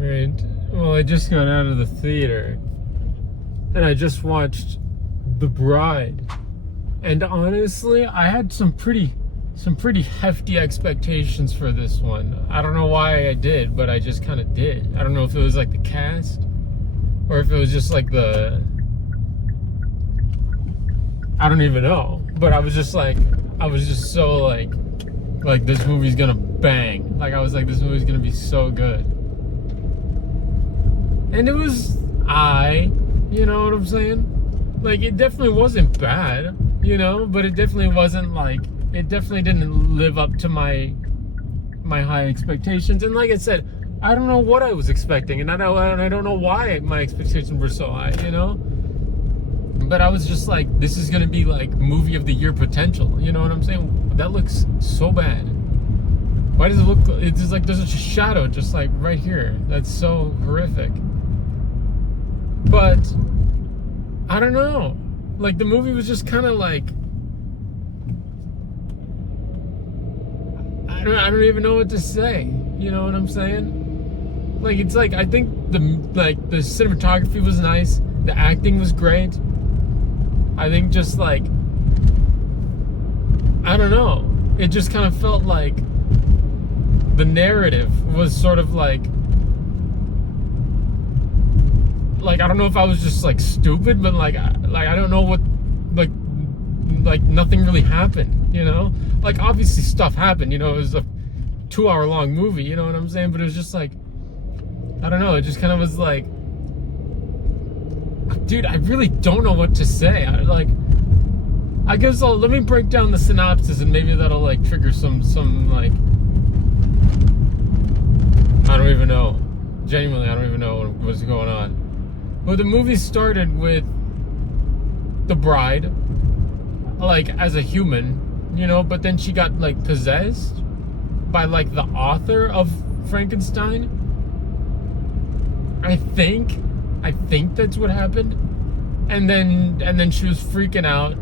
Right. Well, I just got out of the theater and I just watched The Bride. And honestly, I had some pretty hefty expectations for this one. I don't know why I did, but I just kind of did. I don't know if it was like the cast or if it was just like I don't even know. But I was just so like this movie's gonna bang. Like I was like, this movie's gonna be so good. And it was you know what I'm saying? Like it definitely wasn't bad, you know, but it definitely wasn't like, it definitely didn't live up to my high expectations. And like I said, I don't know what I was expecting, and I don't know why my expectations were so high, you know? But I was just like, this is gonna be like movie of the year potential, you know what I'm saying? That looks so bad. Why does it look, it's just like there's a shadow just like right here. That's so horrific. But I don't know. Like the movie was just kind of like, I don't even know what to say. You know what I'm saying? Like it's like, I think the cinematography was nice, the acting was great. I think just like, I don't know. It just kind of felt like the narrative was sort of like I don't know if I was just like stupid, but like I don't know what, like nothing really happened, you know? Like obviously stuff happened, you know, it was a 2-hour long movie, you know what I'm saying? But it was just like, I don't know, it just kind of was like, dude, I really don't know what to say. I guess let me break down the synopsis and maybe that'll like trigger some like, I don't even know. Genuinely, I don't even know what was going on. Well, the movie started with the bride, like, as a human, you know, but then she got, like, possessed by, like, the author of Frankenstein. I think that's what happened. And then she was freaking out.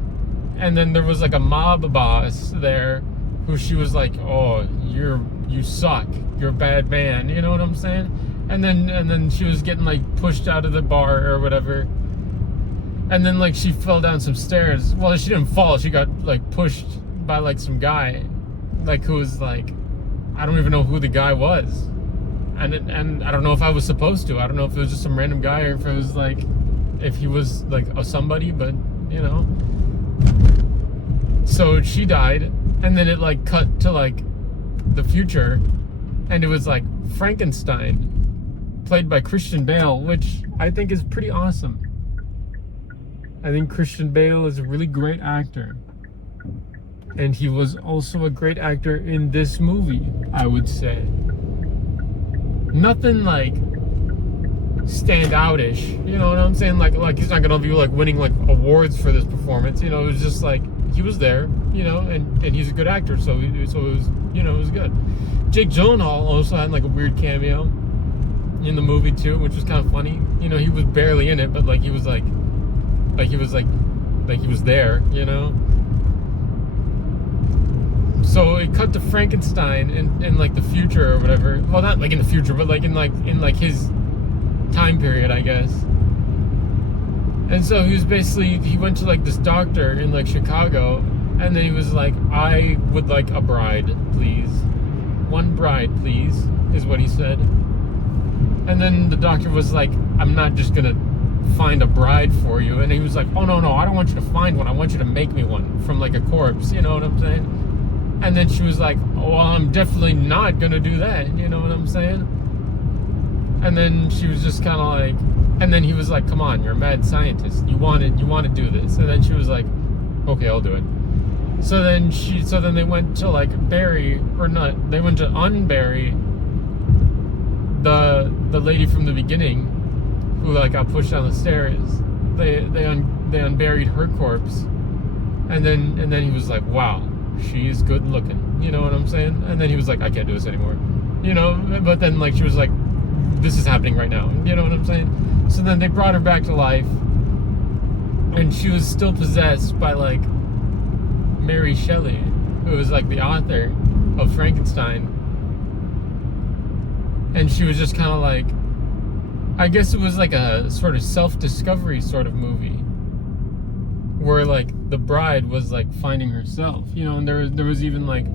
And then there was, like, a mob boss there who she was like, oh, you suck. You're a bad man. You know what I'm saying? And then she was getting like pushed out of the bar or whatever. And then like she fell down some stairs. Well, she didn't fall. She got like pushed by like some guy, like who was like, I don't even know who the guy was. And I don't know if I was supposed to. I don't know if it was just some random guy or if it was like, if he was like a somebody, but you know. So she died, and then it like cut to like the future, and it was like Frankenstein, played by Christian Bale, which I think is pretty awesome. I think Christian Bale is a really great actor. And he was also a great actor in this movie, I would say. Nothing like standout-ish, you know what I'm saying? Like he's not gonna be like winning like awards for this performance, you know. It was just like he was there, you know, and he's a good actor, so it was, you know, it was good. Jake Gyllenhaal also had like a weird cameo in the movie too, which was kind of funny. You know, he was barely in it, but like he was there, you know. So it cut to Frankenstein in like the future or whatever. Well, not like in the future, but like in his time period, I guess. And so he went to like this doctor in like Chicago, and then he was like, I would like a bride, please. One bride, please, is what he said. And then the doctor was like, I'm not just gonna find a bride for you. And he was like, oh no, I don't want you to find one. I want you to make me one from like a corpse. You know what I'm saying? And then she was like, oh, well, I'm definitely not gonna do that. You know what I'm saying? And then she was just kind of like, and then he was like, come on, you're a mad scientist. You want to do this. And then she was like, okay, I'll do it. So then they went to like bury, or not, they went to unbury the lady from the beginning who like got pushed down the stairs. They unburied her corpse. And then he was like, wow, she's good looking. You know what I'm saying? And then he was like, I can't do this anymore. You know, but then like she was like, this is happening right now. You know what I'm saying? So then they brought her back to life, and she was still possessed by like Mary Shelley, who was like the author of Frankenstein. And she was just kind of like, I guess it was like a sort of self-discovery sort of movie, where like the bride was like finding herself, and there was even like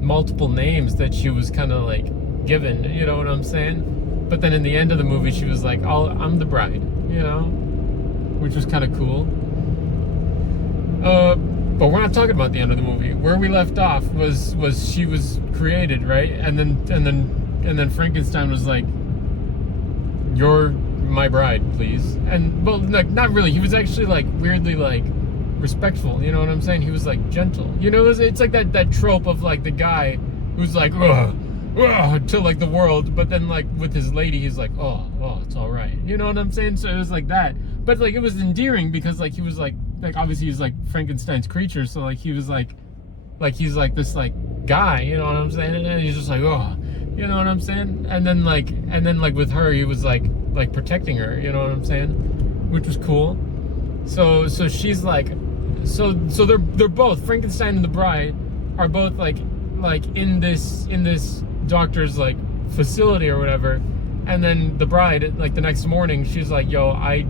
multiple names that she was kind of like given, you know what I'm saying? But then in the end of the movie, she was like, I'm the bride, which was kind of cool. But we're not talking about the end of the movie. Where we left off was she was created, right? And then Frankenstein was like, "You're my bride, please." And well, like not really. He was actually like weirdly like respectful. You know what I'm saying? He was like gentle. It's like that trope of like the guy who's like, ugh, to like the world, but then like with his lady, he's like, oh, it's all right. You know what I'm saying? So it was like that. But like it was endearing because like he was like obviously he's like Frankenstein's creature, so like he was like he's like this like guy, you know what I'm saying? And he's just like, oh, you know what I'm saying? And then like with her, he was like protecting her, you know what I'm saying? Which was cool. So she's like, so they're both, Frankenstein and the bride are both like in this doctor's like facility or whatever. And then the bride, like the next morning, she's like, yo, I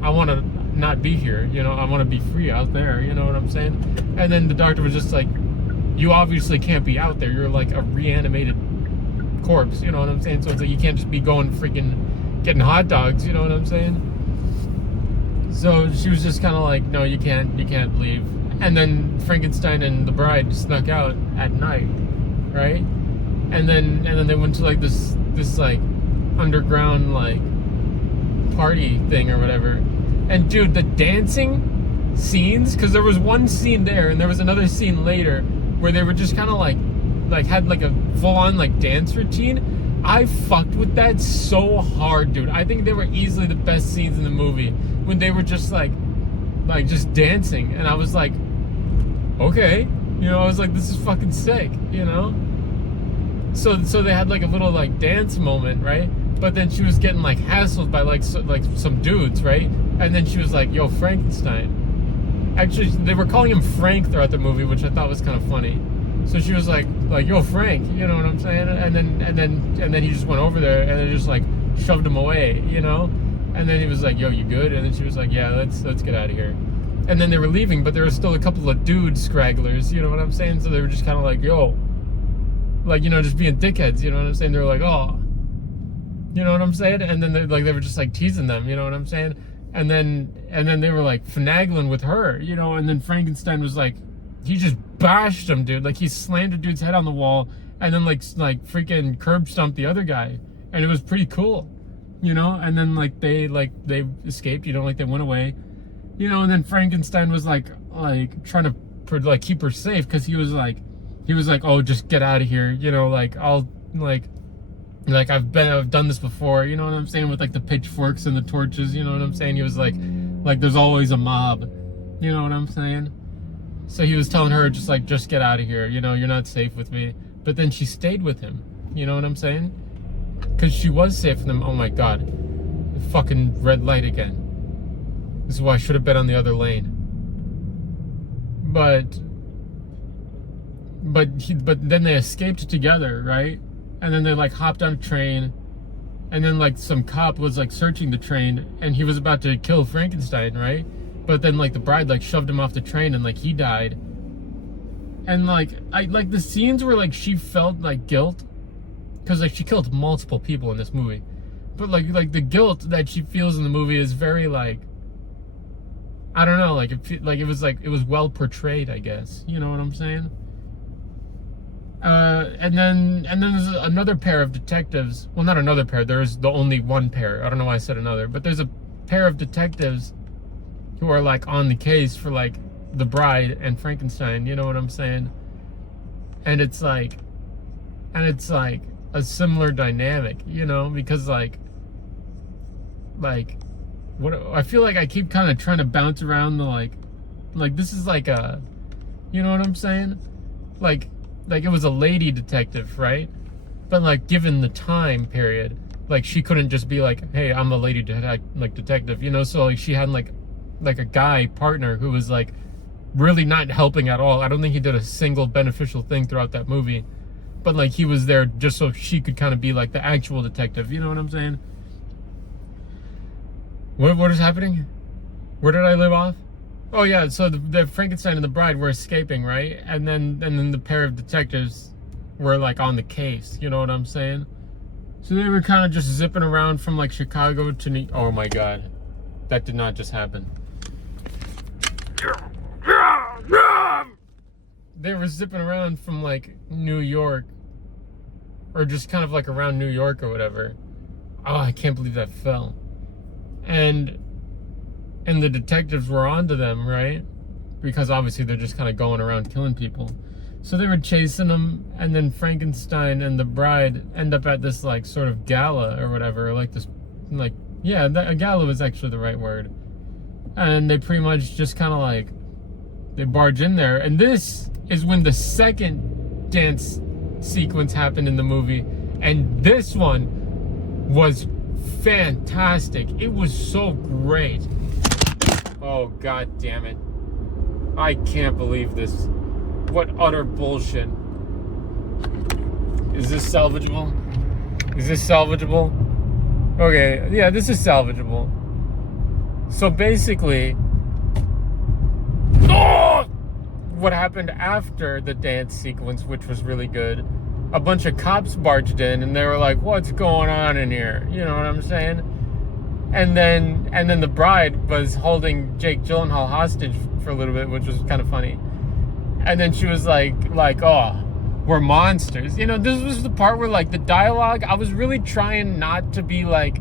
want to not be here, I want to be free out there, you know what I'm saying? And then the doctor was just like, you obviously can't be out there, you're like a reanimated corpse, you know what I'm saying? So it's like you can't just be going freaking getting hot dogs, you know what I'm saying? So she was just kind of like, no, you can't leave. And then Frankenstein and the bride snuck out at night, right? And then they went to like this like underground like party thing or whatever. And dude, the dancing scenes, because there was one scene there and there was another scene later where they were just kind of like had like a full-on like dance routine. I fucked with that so hard, dude. I think they were easily the best scenes in the movie when they were just like just dancing, and I was like, okay, I was like, this is fucking sick, So they had like a little like dance moment, right? But then she was getting like hassled by like some dudes, right? And then she was like, yo, Frankenstein. Actually, they were calling him Frank throughout the movie, which I thought was kind of funny. So she was like, yo, Frank, you know what I'm saying? And then he just went over there and then just like shoved him away, And then he was like, yo, you good? And then she was like, yeah, let's get out of here. And then they were leaving, but there was still a couple of dude scragglers, you know what I'm saying? So they were just kind of like, yo, like, just being dickheads, you know what I'm saying? They were like, oh, you know what I'm saying? And then they were just like teasing them, you know what I'm saying? And then they were like finagling with her, and then Frankenstein was like, he just bashed him, dude. Like he slammed a dude's head on the wall and then like freaking curb stomped the other guy. And it was pretty cool, and then like they escaped, like they went away, and then Frankenstein was like trying to like keep her safe, because he was like, oh, just get out of here, like I'll like I've done this before, you know what I'm saying, with like the pitchforks and the torches, you know what I'm saying? He was like there's always a mob, you know what I'm saying? So he was telling her just get out of here, you're not safe with me. But then she stayed with him, you know what I'm saying? Because she was safe with him. Oh my god, the fucking red light again. This is why I should have been on the other lane. But then they escaped together, right? And then they like hopped on a train, and then like some cop was like searching the train, and he was about to kill Frankenstein, right? But then like the bride like shoved him off the train, and like he died. And like I like the scenes where like she felt like guilt, because like she killed multiple people in this movie, but like the guilt that she feels in the movie is very like, I don't know, it was well portrayed, I guess, you know what I'm saying? And then there's another pair of detectives. Well, not another pair. There's the only one pair. I don't know why I said another, but there's a pair of detectives who are like on the case for like the bride and Frankenstein. You know what I'm saying? And it's like a similar dynamic, because like what I feel like I keep kind of trying to bounce around the like this is like a, you know what I'm saying? Like it was a lady detective, right? But like given the time period, like she couldn't just be like, hey, I'm a lady detective, so like she had like a guy partner who was like really not helping at all. I don't think he did a single beneficial thing throughout that movie, but like he was there just so she could kind of be like the actual detective, you know what I'm saying? What is happening? Where did I live off? Oh yeah, so the Frankenstein and the bride were escaping, right? And then the pair of detectives were like on the case. You know what I'm saying? So they were kind of just zipping around from like Chicago to New. Oh my God, that did not just happen. They were zipping around from like New York, or just kind of like around New York or whatever. Oh, I can't believe that fell. And the detectives were onto them, right? Because obviously they're just kind of going around killing people. So they were chasing them, and then Frankenstein and the bride end up at this like sort of gala or whatever, like this, like, yeah, a gala was actually the right word. And they pretty much just kind of like, they barge in there, and this is when the second dance sequence happened in the movie, and this one was fantastic. It was so great. Oh, God damn it. I can't believe this. What utter bullshit. Is this salvageable? Is this salvageable? Okay, yeah, this is salvageable. So basically, what happened after the dance sequence, which was really good, a bunch of cops barged in and they were like, what's going on in here? You know what I'm saying? And then the bride was holding Jake Gyllenhaal hostage for a little bit, which was kind of funny. And then she was like, oh, we're monsters. You know, this was the part where like the dialogue, I was really trying not to be like,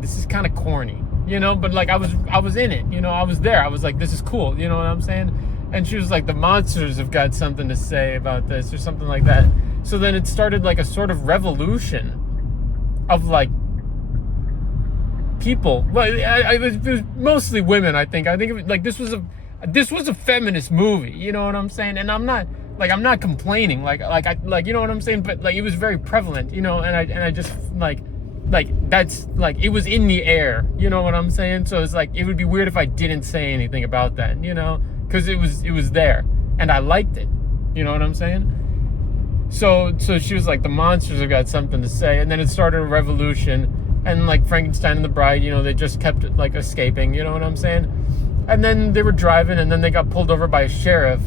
this is kind of corny, you know, but like I was in it, you know, I was there. I was like, this is cool, you know what I'm saying? And she was like, the monsters have got something to say about this or something like that. So then it started like a sort of revolution of like people. Well, it was mostly women, I think. I think it was, like this was a feminist movie, you know what I'm saying? And I'm not complaining, like you know what I'm saying? But like it was very prevalent, you know, and I just like that's like it was in the air, you know what I'm saying? So it's like it would be weird if I didn't say anything about that, you know, because it was there and I liked it, you know what I'm saying? So she was like, the monsters have got something to say, and then it started a revolution. And like Frankenstein and the bride, you know, they just kept like escaping, you know what I'm saying? And then they were driving, and then they got pulled over by a sheriff,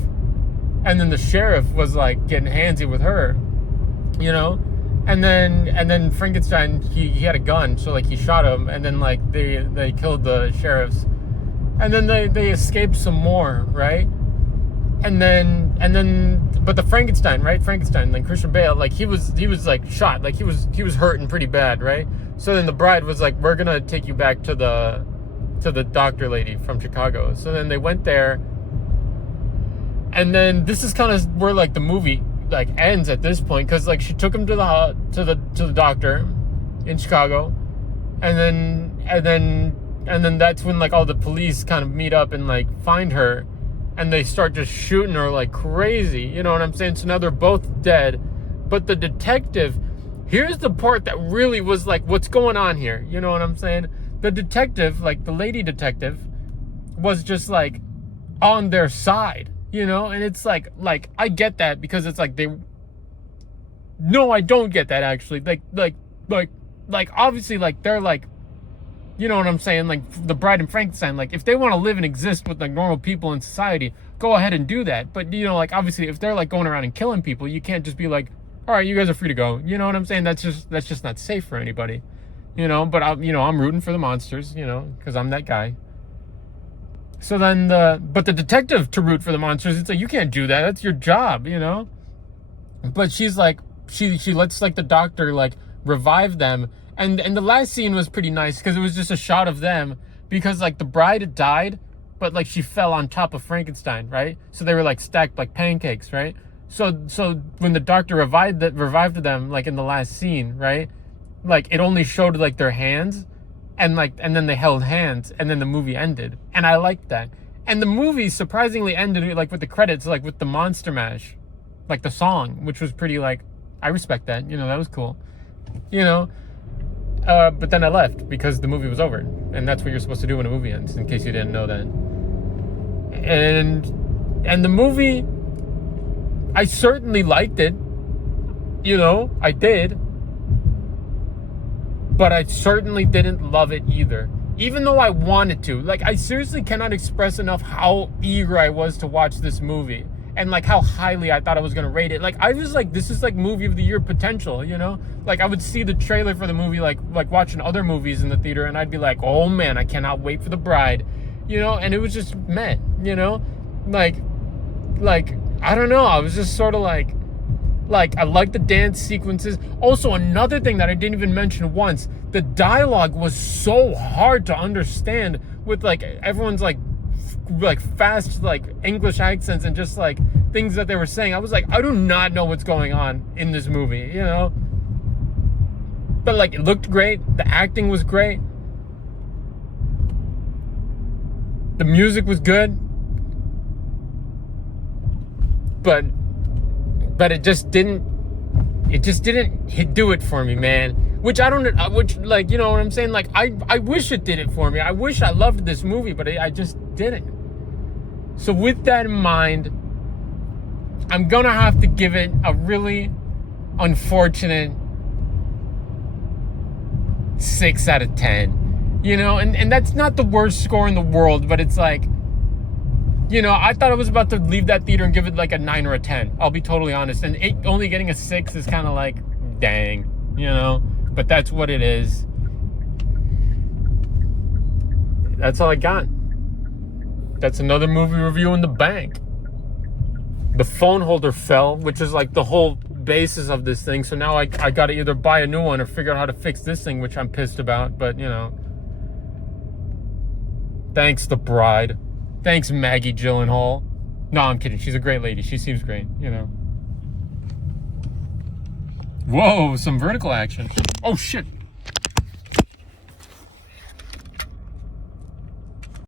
and then the sheriff was like getting handsy with her, you know? And then Frankenstein, he had a gun, so like he shot him, and then like they killed the sheriffs, and then they escaped some more, right? And then but the Frankenstein, like Christian Bale, like he was like shot, like he was hurting pretty bad, right? So then the bride was like, we're gonna take you back to the doctor lady from Chicago. So then they went there, and then this is kind of where like the movie like ends at this point, because like she took him to the doctor in Chicago, and then that's when like all the police kind of meet up and like find her, and they start just shooting her like crazy, you know what I'm saying? So now they're both dead, but the detective, here's the part that really was like, what's going on here? You know what I'm saying? The detective, like the lady detective, was just like on their side, you know? And it's like I get that, because it's like no, I don't get that actually. Like obviously like they're like, you know what I'm saying? Like the bride and Frankenstein, like if they want to live and exist with like normal people in society, go ahead and do that. But you know, like obviously if they're like going around and killing people, you can't just be like, all right, you guys are free to go. You know what I'm saying? That's just not safe for anybody, you know. But I'm rooting for the monsters, you know, because I'm that guy. So then but the detective to root for the monsters, it's like, you can't do that. That's your job, you know. But she's like, she lets like the doctor like revive them. And the last scene was pretty nice, because it was just a shot of them, because like the bride had died, but like she fell on top of Frankenstein, right? So they were like stacked like pancakes, right? So when the doctor revived them, like in the last scene, right? Like it only showed like their hands, and then they held hands, and then the movie ended. And I liked that. And the movie surprisingly ended like with the credits, like with the Monster Mash, like the song, which was pretty like, I respect that, you know, that was cool, you know. But then I left because the movie was over, and that's what you're supposed to do when a movie ends, in case you didn't know that. And the movie, I certainly liked it, you know, I did, but I certainly didn't love it either. even though I wanted to. Like, I seriously cannot express enough how eager I was to watch this movie. And, like, how highly I thought I was going to rate it. Like, I was like, this is, like, movie of the year potential, you know? Like, I would see the trailer for the movie, like watching other movies in the theater, and I'd be like, oh, man, I cannot wait for The Bride, you know? And it was just meh, you know? Like, I don't know. I was just sort of like, I like the dance sequences. Also, another thing that I didn't even mention once, the dialogue was so hard to understand with, like, everyone's, like fast, like, English accents and just, like, things that they were saying. I was like, I do not know what's going on in this movie, you know? But, like, it looked great. The acting was great. The music was good. But it just didn't do it for me, man. Which like, you know what I'm saying? Like, I wish it did it for me. I wish I loved this movie, but I just didn't. So with that in mind, I'm gonna have to give it a really unfortunate 6 out of 10. You know, and that's not the worst score in the world, but it's like, you know, I thought I was about to leave that theater and give it like a 9 or a 10. I'll be totally honest. And only getting a 6 is kind of like, dang, you know? But that's what it is. That's all I got. That's another movie review in the bank. The phone holder fell, which is like the whole basis of this thing. So now I got to either buy a new one or figure out how to fix this thing, which I'm pissed about. But, you know. Thanks, The Bride. Thanks, Maggie Gyllenhaal. No, I'm kidding. She's a great lady. She seems great, you know. Whoa, some vertical action. Oh, shit.